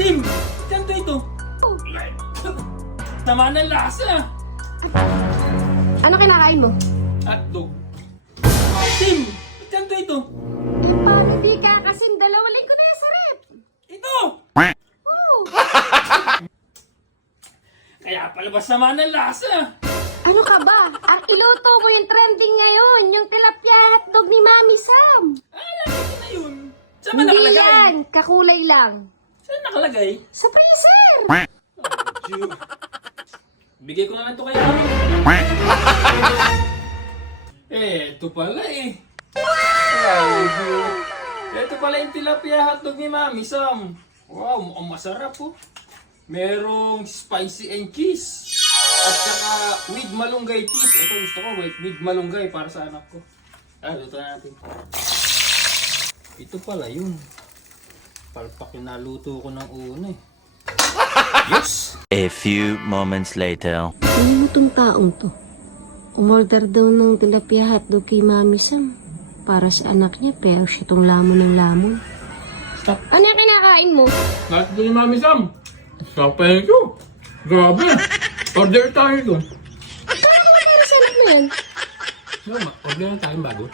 Sim, kanto ito. Sama ng lasa. Ano kinakain mo? Hotdog. Sim, kanto ito. Eh, paano di ka? Kasi dalawalin ko na yung sarap. Ito. Oh. Kaya palabas sama ng lasa. Ano ka ba? Ang iluto mo yung trending ngayon, yung tilapia hotdog ni Mami Sam. Ito na yun. Saan ba Hindi nakalagay? yan, kakulay lang. Saan nakalagay? Sa freezer. Diyo. Bigay ko na lang ito kay Mami. Ito pala eh. Wow! Ito pala yung tilapia hotdog ni Mami Sam. Wow, mukhang masarap po. Merong spicy and cheese. At saka with malunggay cheese. Ito gusto ko, with malunggay para sa anak ko. Luto natin. Ito pala yun. Palpak yung naluto ko ng una eh. Yes! A few moments later. Ano mo tong taong to? Umorder daw ng tilapia hotdog kay Mami Sam. Para sa anak niya, pero siya tong lamon ng lamon. Stop. Ano yung kinakain mo? Hotdog ni Mami Sam. Sapay ko. Grabe. Order tayo doon. Ano mo kaya sa anak na yan? Order na tayo bago.